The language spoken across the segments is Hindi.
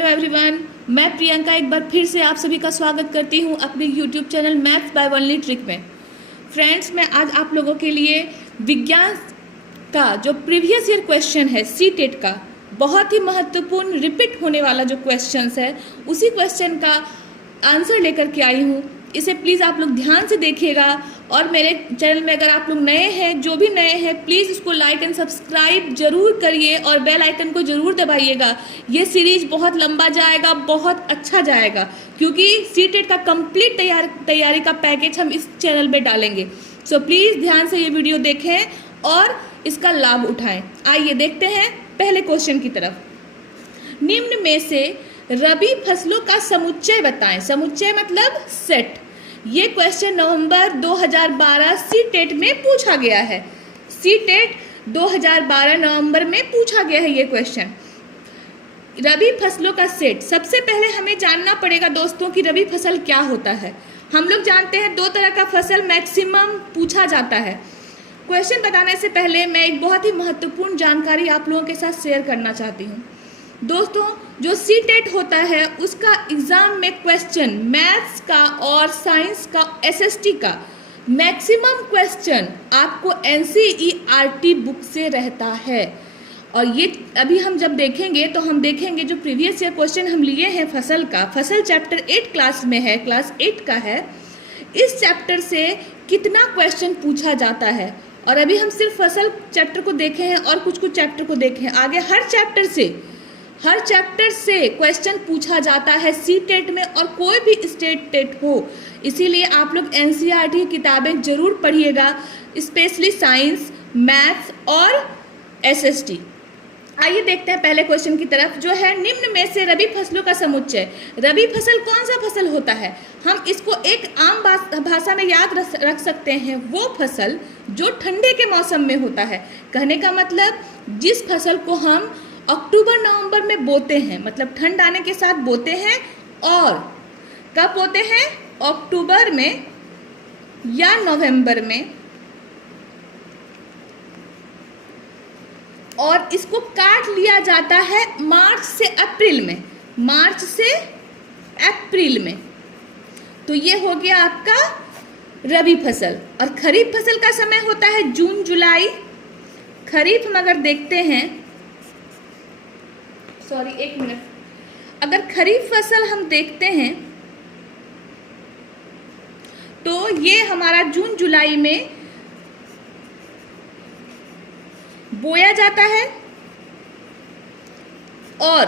हेलो एवरीवन, मैं प्रियंका एक बार फिर से आप सभी का स्वागत करती हूं अपने YouTube channel maths by only trick में। फ्रेंड्स, मैं आज आप लोगों के लिए विज्ञान का जो प्रीवियस ईयर क्वेश्चन है सी टेट का, बहुत ही महत्वपूर्ण रिपीट होने वाला जो क्वेश्चन है, उसी क्वेश्चन का आंसर लेकर के आई हूँ। इसे प्लीज़ आप लोग ध्यान से देखिएगा और मेरे चैनल में अगर आप लोग नए हैं, जो भी नए हैं, प्लीज़ उसको लाइक एंड सब्सक्राइब जरूर करिए और बेल आइकन को ज़रूर दबाइएगा। ये सीरीज बहुत लंबा जाएगा, बहुत अच्छा जाएगा, क्योंकि सी टेट का कंप्लीट तैयारी का पैकेज हम इस चैनल में डालेंगे। सो प्लीज़ ध्यान से ये वीडियो देखें और इसका लाभ उठाएं। आइए देखते हैं पहले क्वेश्चन की तरफ। निम्न में से रबी फसलों का समुच्चय बताएं। समुच्चय मतलब सेट। ये क्वेश्चन नवंबर 2012 सी टेट में पूछा गया है। सी टेट 2012 नवंबर में पूछा गया है ये क्वेश्चन। रबी फसलों का सेट। सबसे पहले हमें जानना पड़ेगा दोस्तों कि रबी फसल क्या होता है। हम लोग जानते हैं दो तरह का फसल मैक्सिमम पूछा जाता है। क्वेश्चन बताने से पहले मैं एक बहुत ही महत्वपूर्ण जानकारी आप लोगों के साथ शेयर करना चाहती हूँ। दोस्तों, जो सी टेट होता है उसका एग्ज़ाम में क्वेश्चन मैथ्स का और साइंस का एसएसटी का मैक्सिमम क्वेश्चन आपको एनसीईआरटी बुक से रहता है। और ये अभी हम जब देखेंगे तो हम देखेंगे जो प्रीवियस ईयर क्वेश्चन हम लिए हैं फसल का, फसल चैप्टर 8 क्लास में है, क्लास 8 का है। इस चैप्टर से कितना क्वेश्चन पूछा जाता है। और अभी हम सिर्फ फसल चैप्टर को देखे हैं और कुछ चैप्टर को देखे हैं। आगे हर चैप्टर से क्वेश्चन पूछा जाता है सी टेट में, और कोई भी स्टेट टेट हो। इसीलिए आप लोग एनसीईआरटी की किताबें जरूर पढ़िएगा, स्पेशली साइंस, मैथ्स और एसएसटी। आइए देखते हैं पहले क्वेश्चन की तरफ, जो है निम्न में से रबी फसलों का समुच्चय। रबी फसल कौन सा फसल होता है? हम इसको एक आम भाषा में याद रख सकते हैं, वो फसल जो ठंडे के मौसम में होता है। कहने का मतलब जिस फसल को हम अक्टूबर नवंबर में बोते हैं, मतलब ठंड आने के साथ बोते हैं। और कब बोते हैं? अक्टूबर में या नवंबर में। और इसको काट लिया जाता है मार्च से अप्रैल में। मार्च से अप्रैल में। तो ये हो गया आपका रबी फसल। और खरीफ फसल का समय होता है जून जुलाई। खरीफ में अगर देखते हैं, एक मिनट, अगर खरीफ फसल हम देखते हैं तो ये हमारा जून जुलाई में बोया जाता है और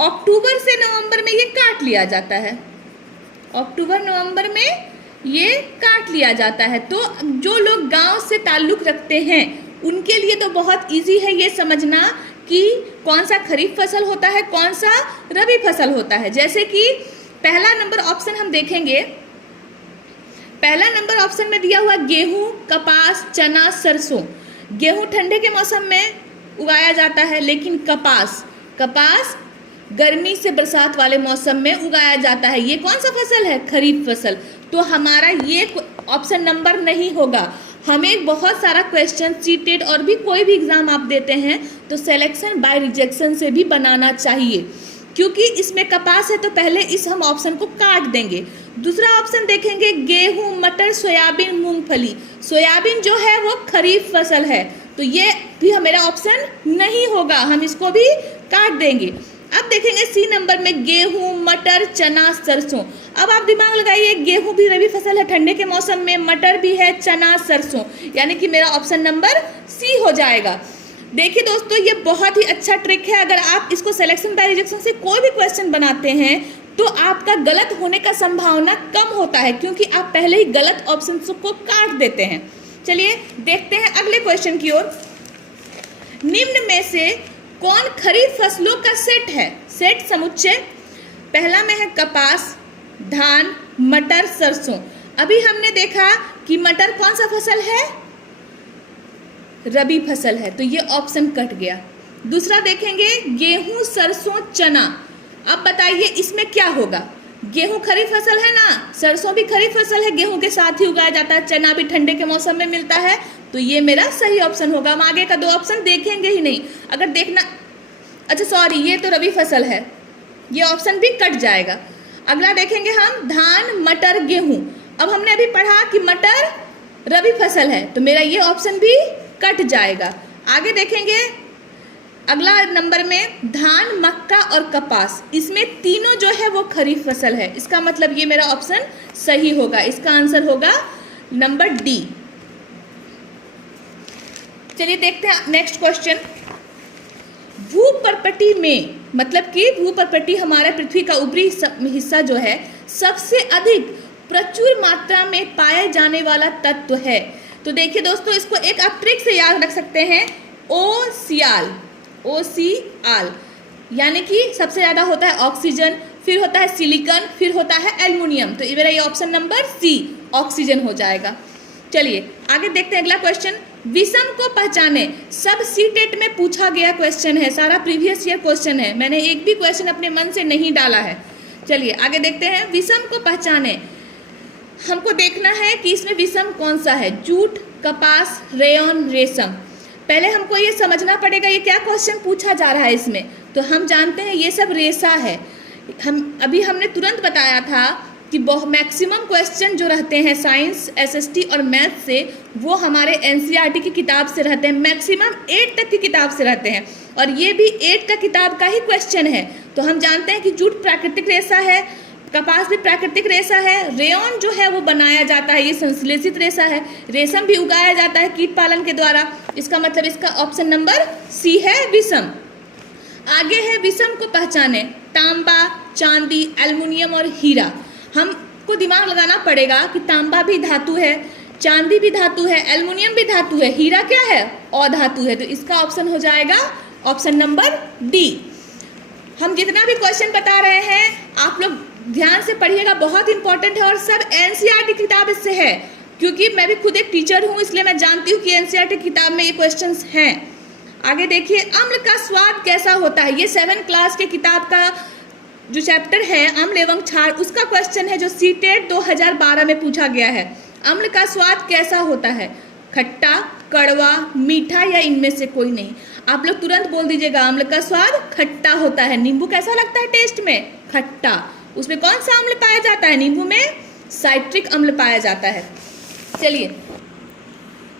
अक्टूबर से नवंबर में ये काट लिया जाता है। अक्टूबर नवंबर में ये काट लिया जाता है। तो जो लोग गांव से ताल्लुक रखते हैं उनके लिए तो बहुत इजी है ये समझना कि कौन सा खरीफ फसल होता है, कौन सा रबी फसल होता है। जैसे कि पहला नंबर ऑप्शन हम देखेंगे। पहला नंबर ऑप्शन में दिया हुआ गेहूं, कपास, चना, सरसों। गेहूं ठंडे के मौसम में उगाया जाता है, लेकिन कपास गर्मी से बरसात वाले मौसम में उगाया जाता है। ये कौन सा फसल है? खरीफ फसल। तो हमारा ये ऑप्शन नंबर नहीं होगा। हमें बहुत सारा क्वेश्चन सी टेट और भी कोई भी एग्जाम आप देते हैं तो सिलेक्शन बाय रिजेक्शन से भी बनाना चाहिए, क्योंकि इसमें कपास है तो पहले इस हम ऑप्शन को काट देंगे। दूसरा ऑप्शन देखेंगे गेहूं, मटर, सोयाबीन, मूंगफली। सोयाबीन जो है वो खरीफ फसल है, तो ये भी मेरा ऑप्शन नहीं होगा, हम इसको भी काट देंगे। अब देखेंगे सी नंबर में गेहूं, मटर, चना, सरसों। अब आप दिमाग लगाइए, गेहूं भी रबी फसल है ठंडे के मौसम में, मटर भी है, चना, सरसों, यानी कि मेरा ऑप्शन नंबर सी हो जाएगा। देखिए दोस्तों, ये बहुत ही अच्छा ट्रिक है। अगर आप इसको सिलेक्शन बाय रिजेक्शन से कोई भी क्वेश्चन बनाते हैं तो आपका गलत होने का संभावना कम होता है, क्योंकि आप पहले ही गलत ऑप्शन को काट देते हैं। चलिए देखते हैं अगले क्वेश्चन की ओर। निम्न में से कौन खरीफ फसलों का सेट है? सेट समुच्चय। पहला में है कपास, धान, मटर, सरसों। अभी हमने देखा कि मटर कौन सा फसल है? रबी फसल है, तो ये ऑप्शन कट गया। दूसरा देखेंगे गेहूं, सरसों, चना। अब बताइए इसमें क्या होगा? गेहूं खरीफ फसल है ना, सरसों भी खरीफ फसल है, गेहूं के साथ ही उगाया जाता है, चना भी ठंडे के मौसम में मिलता है, तो ये मेरा सही ऑप्शन होगा। हम आगे का दो ऑप्शन देखेंगे ही नहीं। अच्छा सॉरी, ये तो रबी फसल है, ये ऑप्शन भी कट जाएगा। अगला देखेंगे हम धान, मटर, गेहूं। अब हमने अभी पढ़ा कि मटर रबी फसल है, तो मेरा ये ऑप्शन भी कट जाएगा। आगे देखेंगे अगला नंबर में धान, मक्का और कपास, इसमें तीनों जो है वो खरीफ फसल है, इसका मतलब ये मेरा ऑप्शन सही होगा। इसका आंसर होगा नंबर डी। चलिए देखते हैं नेक्स्ट क्वेश्चन। भूपर्पटी में, मतलब कि भूपर्पटी हमारा पृथ्वी का ऊपरी हिस्सा जो है सबसे अधिक प्रचुर मात्रा में पाए जाने वाला तत्व है। तो देखिए दोस्तों, इसको एक आप ट्रिक से याद रख सकते हैं, OCl, यानी कि सबसे ज़्यादा होता है ऑक्सीजन, फिर होता है सिलिकॉन, फिर होता है एल्युमिनियम। तो मेरा ये ऑप्शन नंबर सी ऑक्सीजन हो जाएगा। चलिए आगे देखते हैं अगला क्वेश्चन। विषम को पहचाने, सब सीटेट में पूछा गया क्वेश्चन है, सारा प्रीवियस ईयर क्वेश्चन है, मैंने एक भी क्वेश्चन अपने मन से नहीं डाला है। चलिए आगे देखते हैं। विषम को पहचाने, हमको देखना है कि इसमें विषम कौन सा है, जूट, कपास, रेयन, रेशम। पहले हमको ये समझना पड़ेगा ये क्या क्वेश्चन पूछा जा रहा है इसमें। तो हम जानते हैं ये सब रेशा है। हमने तुरंत बताया था कि मैक्सिमम क्वेश्चन जो रहते हैं साइंस, SST और मैथ से, वो हमारे NCERT की किताब से रहते हैं, मैक्सिमम 8 तक की किताब से रहते हैं, और ये भी 8 का किताब का ही क्वेश्चन है। तो हम जानते हैं कि जूट प्राकृतिक रेशा है, कपास भी प्राकृतिक रेशा है, रेयन जो है वो बनाया जाता है, ये संश्लेषित रेशा है, रेशम भी उगाया जाता है कीट पालन के द्वारा। इसका मतलब इसका ऑप्शन नंबर सी है विषम। आगे है विषम को पहचाने, तांबा, चांदी, एल्युमिनियम और हीरा। हमको दिमाग लगाना पड़ेगा कि तांबा भी धातु है, चांदी भी धातु है, एल्युमिनियम भी धातु है, हीरा क्या है, अधातु है। तो इसका ऑप्शन हो जाएगा ऑप्शन नंबर डी। हम जितना भी क्वेश्चन बता रहे हैं आप लोग ध्यान से पढ़िएगा, बहुत इंपॉर्टेंट है, और सब NCERT किताब इससे है, क्योंकि मैं भी खुद एक टीचर हूँ, इसलिए मैं जानती हूँ कि NCERT किताब में ये क्वेश्चंस हैं। आगे देखिए, अम्ल का स्वाद कैसा होता है, ये 7th क्लास के किताब का जो चैप्टर है अम्ल एवं क्षार, उसका क्वेश्चन है जो सीटेट 2012 में पूछा गया है। अम्ल का स्वाद कैसा होता है, खट्टा, कड़वा, मीठा या इनमें से कोई नहीं। आप लोग तुरंत बोल दीजिएगा अम्ल का स्वाद खट्टा होता है। नींबू कैसा लगता है टेस्ट में, खट्टा। उसमें कौन सा अम्ल पाया जाता है, नींबू में साइट्रिक अम्ल पाया जाता है। चलिए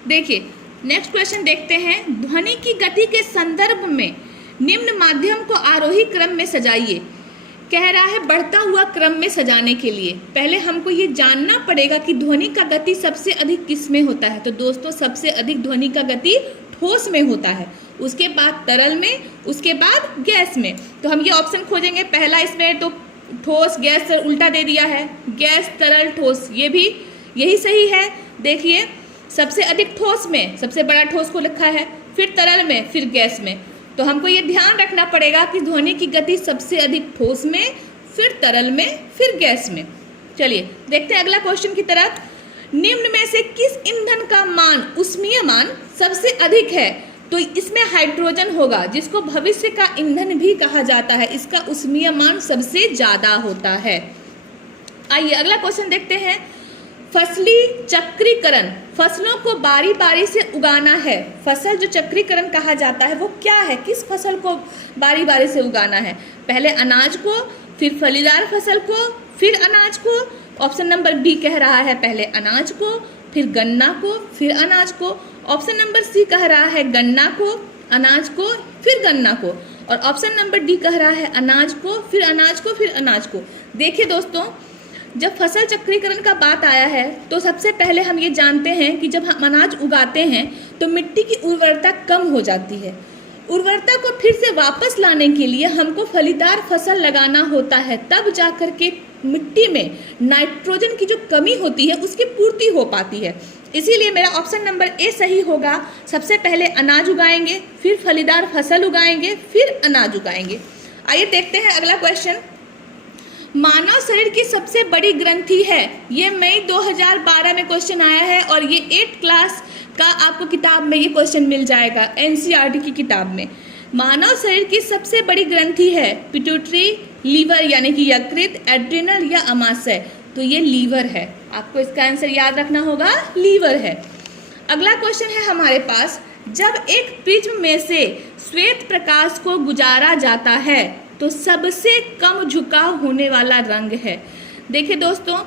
देखिए नेक्स्ट क्वेश्चन देखते हैं। ध्वनि की गति के संदर्भ में निम्न माध्यम को आरोही क्रम में सजाइए। कह रहा है बढ़ता हुआ क्रम में सजाने के लिए पहले हमको ये जानना पड़ेगा कि ध्वनि का गति सबसे अधिक किस में होता है। तो दोस्तों सबसे अधिक ध्वनि का गति ठोस में होता है, उसके बाद तरल में, उसके बाद गैस में। तो हम ये ऑप्शन खोजेंगे, पहला इसमें तो ठोस गैस उल्टा दे दिया है, गैस तरल ठोस, ये भी यही सही है। देखिए सबसे अधिक ठोस में सबसे बड़ा ठोस को लिखा है, फिर तरल में, फिर गैस में। तो हमको ये ध्यान रखना पड़ेगा कि ध्वनि की गति सबसे अधिक ठोस में, फिर तरल में, फिर गैस में। चलिए देखते हैं अगला क्वेश्चन की तरफ। निम्न में से किस ईंधन का मान, ऊष्मीय मान सबसे अधिक है? तो इसमें हाइड्रोजन होगा, जिसको भविष्य का ईंधन भी कहा जाता है। इसका ऊष्मीय मान सबसे ज्यादा होता है। आइए अगला क्वेश्चन देखते हैं। फसली चक्रीकरण, फसलों को बारी बारी से उगाना है। फसल जो चक्रीकरण कहा जाता है वो क्या है, किस फसल को बारी बारी से उगाना है? पहले अनाज को, फिर फलीदार फसल को, फिर अनाज को। ऑप्शन नंबर बी कह रहा है पहले अनाज को, फिर गन्ना को, फिर अनाज को। ऑप्शन नंबर सी कह रहा है गन्ना को, अनाज को, फिर गन्ना को। और ऑप्शन नंबर डी कह रहा है अनाज को, फिर अनाज को, फिर अनाज को। देखिए दोस्तों, जब फसल चक्रीकरण का बात आया है तो सबसे पहले हम ये जानते हैं कि जब हम अनाज उगाते हैं तो मिट्टी की उर्वरता कम हो जाती है। उर्वरता को फिर से वापस लाने के लिए हमको फलीदार फसल लगाना होता है, तब जाकर के मिट्टी में नाइट्रोजन की जो कमी होती है उसकी पूर्ति हो पाती है। इसीलिए मेरा ऑप्शन नंबर ए सही होगा। सबसे पहले अनाज उगाएंगे, फिर फलीदार फसल उगाएंगे, फिर अनाज उगाएंगे। आइए देखते हैं अगला क्वेश्चन। मानव शरीर की सबसे बड़ी ग्रंथि है, ये मई 2012 में क्वेश्चन आया है और ये 8th क्लास का आपको किताब में ये क्वेश्चन मिल जाएगा, NCERT की किताब में। मानव शरीर की सबसे बड़ी ग्रंथि है पिट्यूटरी, लीवर यानी कि यकृत, एड्रिनल या अमाशय। तो ये लीवर है, आपको इसका आंसर याद रखना होगा, लीवर है। अगला क्वेश्चन है हमारे पास, जब एक प्रिज्म में से श्वेत प्रकाश को गुजारा जाता है तो सबसे कम झुकाव होने वाला रंग है। देखिए दोस्तों,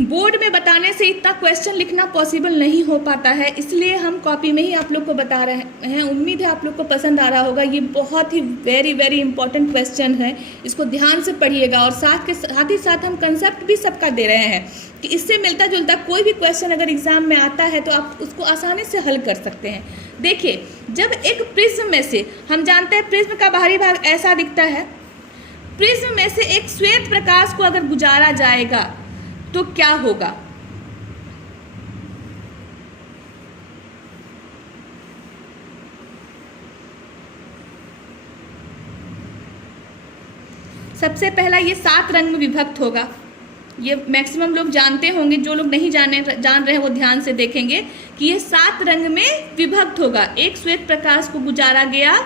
बोर्ड में बताने से इतना क्वेश्चन लिखना पॉसिबल नहीं हो पाता है, इसलिए हम कॉपी में ही आप लोग को बता रहे हैं। उम्मीद है आप लोग को पसंद आ रहा होगा। ये बहुत ही वेरी वेरी इंपॉर्टेंट क्वेश्चन है, इसको ध्यान से पढ़िएगा। और साथ ही साथ हम कंसेप्ट भी सबका दे रहे हैं कि इससे मिलता जुलता कोई भी क्वेश्चन अगर एग्जाम में आता है तो आप उसको आसानी से हल कर सकते हैं। देखिए, जब एक प्रिज्म में से, हम जानते हैं प्रिज्म का बाहरी भाग ऐसा दिखता है, प्रिज्म में से एक श्वेत प्रकाश को अगर गुजारा जाएगा तो क्या होगा? सबसे पहला ये 7 रंग में विभक्त होगा। ये मैक्सिमम लोग जानते होंगे, जो लोग नहीं जान रहे हैं वो ध्यान से देखेंगे कि ये 7 रंग में विभक्त होगा। एक श्वेत प्रकाश को गुजारा गया,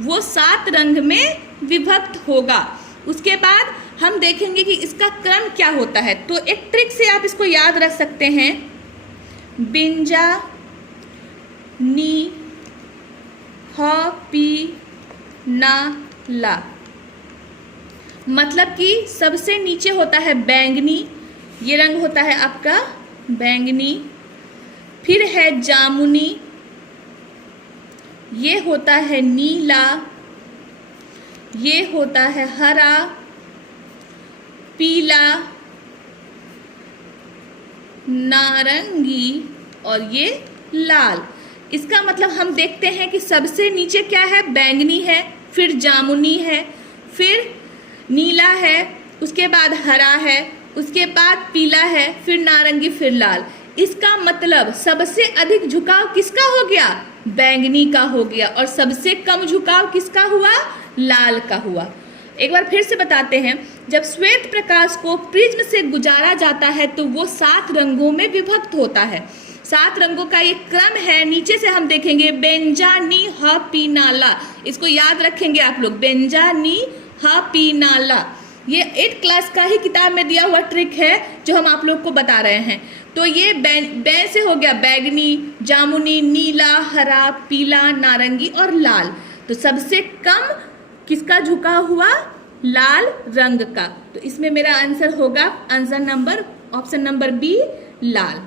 वो 7 रंग में विभक्त होगा। उसके बाद हम देखेंगे कि इसका क्रम क्या होता है। तो एक ट्रिक से आप इसको याद रख सकते हैं, बिंजा नी ह पी ना ला। मतलब कि सबसे नीचे होता है बैंगनी, ये रंग होता है आपका बैंगनी। फिर है जामुनी, ये होता है नीला, ये होता है हरा, पीला, नारंगी और ये लाल। इसका मतलब हम देखते हैं कि सबसे नीचे क्या है, बैंगनी है, फिर जामुनी है, फिर नीला है, उसके बाद हरा है, उसके बाद पीला है, फिर नारंगी, फिर लाल। इसका मतलब सबसे अधिक झुकाव किसका हो गया, बैंगनी का हो गया, और सबसे कम झुकाव किसका हुआ, लाल का हुआ। एक बार फिर से बताते हैं, जब श्वेत प्रकाश को प्रिज्म से गुजारा जाता है तो वो 7 रंगों में विभक्त होता है। 7 रंगों का ये क्रम है। नीचे से हम देखेंगे बेंजा नी ह पी नाला, इसको याद रखेंगे आप लोग, बेंजा नी ह पी नाला। ये 8th क्लास का ही किताब में दिया हुआ ट्रिक है जो हम आप लोग को बता रहे हैं। तो ये बै से हो गया बैंगनी, जामुनी, नीला, हरा, पीला, नारंगी और लाल। तो सबसे कम किसका झुकाव हुआ, लाल रंग का। तो इसमें मेरा आंसर होगा answer number option number B, लाल।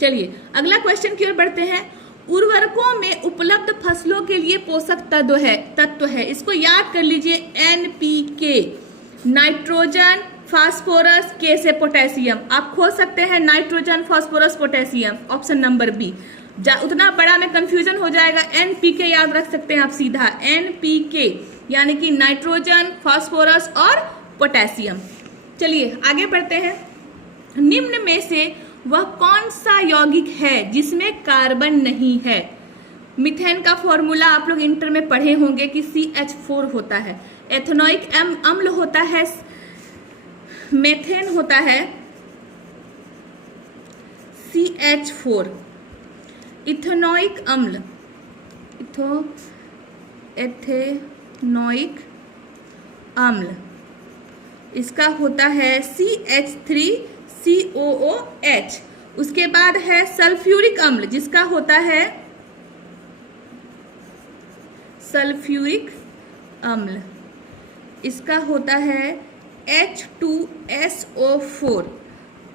चलिए अगला क्वेश्चन की ओर बढ़ते हैं। उर्वरकों में उपलब्ध फसलों के लिए पोषक तत्व है, इसको याद कर लीजिए, NPK, नाइट्रोजन, फास्फोरस, K से पोटेशियम। आप खोज सकते हैं nitrogen, phosphorus, potassium, option number B. उतना बड़ा में कंफ्यूजन हो जाएगा, NPK याद रख सकते हैं आप सीधा, NPK यानी कि नाइट्रोजन, फास्फोरस और पोटेशियम। चलिए आगे बढ़ते हैं। निम्न में से वह कौन सा यौगिक है जिसमें कार्बन नहीं है? मीथेन का फॉर्मूला आप लोग इंटर में पढ़े होंगे कि CH4 होता है। एथेनोइक अम्ल होता है, मेथेन होता है CH4। इथेनोइक अम्ल, एथेनोइक अम्ल, इसका होता है CH3COOH। उसके बाद है सल्फ्यूरिक अम्ल, जिसका होता है सल्फ्यूरिक अम्ल, इसका होता है H2SO4।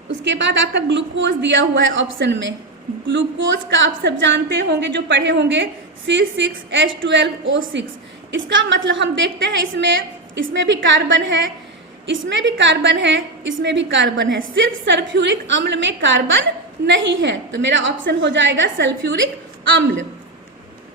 उसके बाद आपका ग्लूकोज दिया हुआ है ऑप्शन में। ग्लूकोज का आप सब जानते होंगे, जो पढ़े होंगे, C6H12O6। इसका मतलब हम देखते हैं इसमें भी कार्बन है, इसमें भी कार्बन है, इसमें भी कार्बन है, सिर्फ सल्फ्यूरिक अम्ल में कार्बन नहीं है। तो मेरा ऑप्शन हो जाएगा सल्फ्यूरिक अम्ल।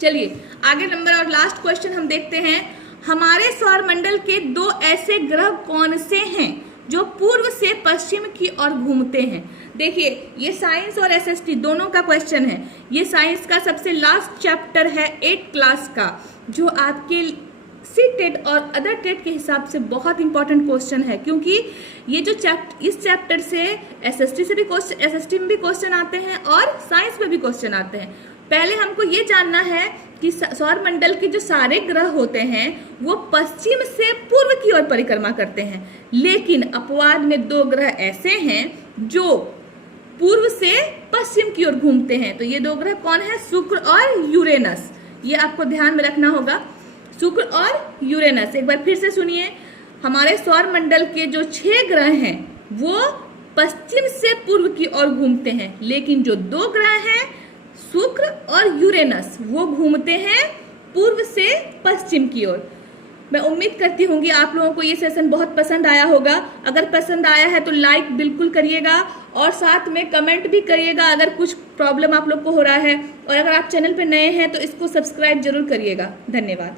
चलिए आगे नंबर और लास्ट क्वेश्चन हम देखते हैं। हमारे सौरमंडल के 2 ऐसे ग्रह कौन से हैं जो पूर्व से पश्चिम की ओर घूमते हैं? देखिए ये साइंस और SST दोनों का क्वेश्चन है। ये साइंस का सबसे लास्ट चैप्टर है 8th क्लास का, जो आपके CTET और अदर टेट के हिसाब से बहुत इंपॉर्टेंट क्वेश्चन है, क्योंकि ये जो इस चैप्टर से SST में भी क्वेश्चन आते हैं और साइंस में भी क्वेश्चन आते हैं। पहले हमको ये जानना है कि सौरमंडल के जो सारे ग्रह होते हैं वो पश्चिम से पूर्व की ओर परिक्रमा करते हैं, लेकिन अपवाद में 2 ग्रह ऐसे हैं जो पूर्व से पश्चिम की ओर घूमते हैं। तो ये दो ग्रह कौन है? शुक्र और यूरेनस। ये आपको ध्यान में रखना होगा, शुक्र और यूरेनस। एक बार फिर से सुनिए, हमारे सौर मंडल के जो 6 ग्रह हैं वो पश्चिम से पूर्व की ओर घूमते हैं, लेकिन जो 2 ग्रह हैं शुक्र और यूरेनस वो घूमते हैं पूर्व से पश्चिम की ओर। मैं उम्मीद करती हूँ कि आप लोगों को ये सेशन बहुत पसंद आया होगा। अगर पसंद आया है तो लाइक बिल्कुल करिएगा और साथ में कमेंट भी करिएगा अगर कुछ प्रॉब्लम आप लोग को हो रहा है। और अगर आप चैनल पर नए हैं तो इसको सब्सक्राइब जरूर करिएगा। धन्यवाद।